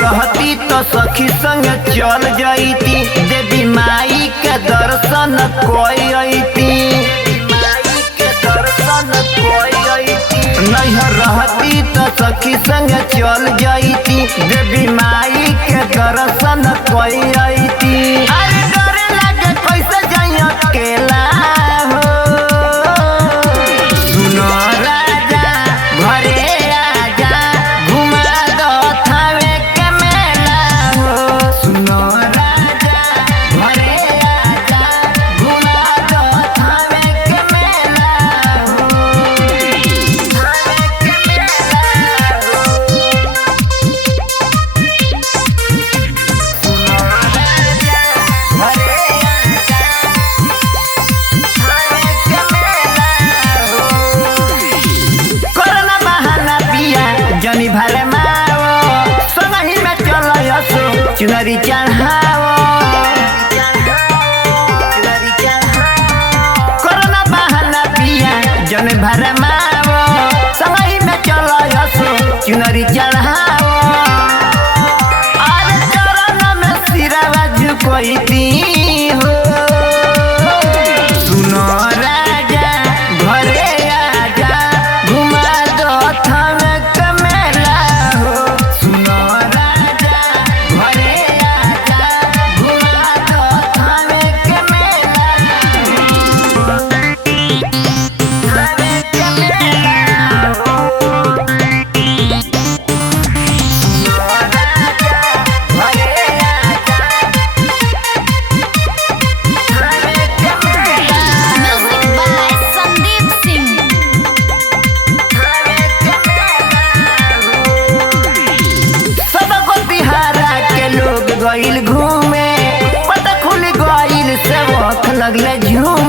रहती तो सखी संग चल जाती, देवी माई के दर्शन कोई नहीं रहती तो सखी संग चल जाती, देवी माई के दर्शन कोई। अरे डरे लगे कैसे जाई अकेला हो, सुनो राजा घरे आजा घुमा दो थावे के मेला हो, सुनो राजा घरे आजा घुमा दो थावे के मेला हो, थावे के मेला हो, सुनो राजा घरे आजा थावे के मेला हो। कोरोना बहाना पिया जनी भरे माओ, संगही में चलो यसो चुनरी चढ़ाओ। कोरोना बहाना पिया जनी भरे माओ, संगही में चलो यसो चुनरी चढ़ाओ। अरे चरण में सिरवा झुकोईती हो, सुनो राजा घरे आजा घुमा दो थावे के मेला हो, सुनो राजा घरे आजा घुमा दो थावे के मेला हो, थावे के मेला हो, सुनो राजा घरे आजा थावे के मेला Music by Sandeep Singh. सबको बिहारा के लोग गइल घूमे, पता खुल गइल से वक्त लगले झूमे।